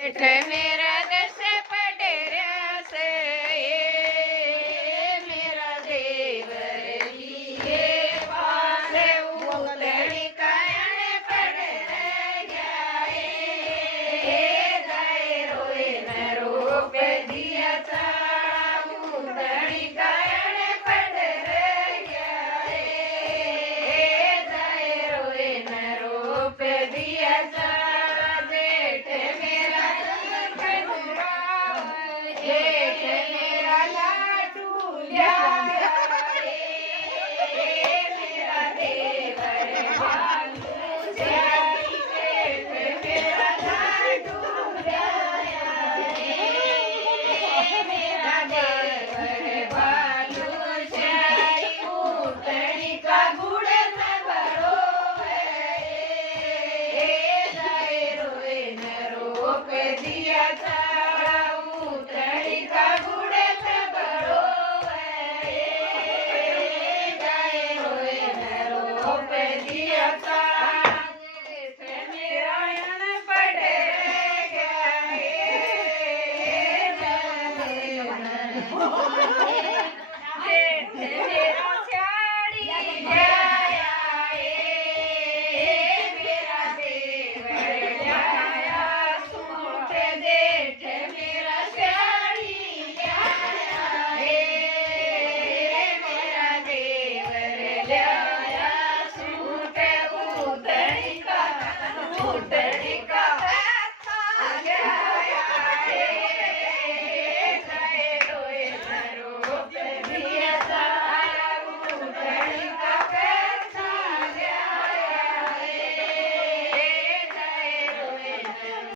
जेठ मेरा दस पटेरा से मेरा देवर लिए वाले उतरी कायने पड़ गया गए रोए न रूप दिया था उतरी कायने पड़ गया गए रोए न रूप दिया था दिया था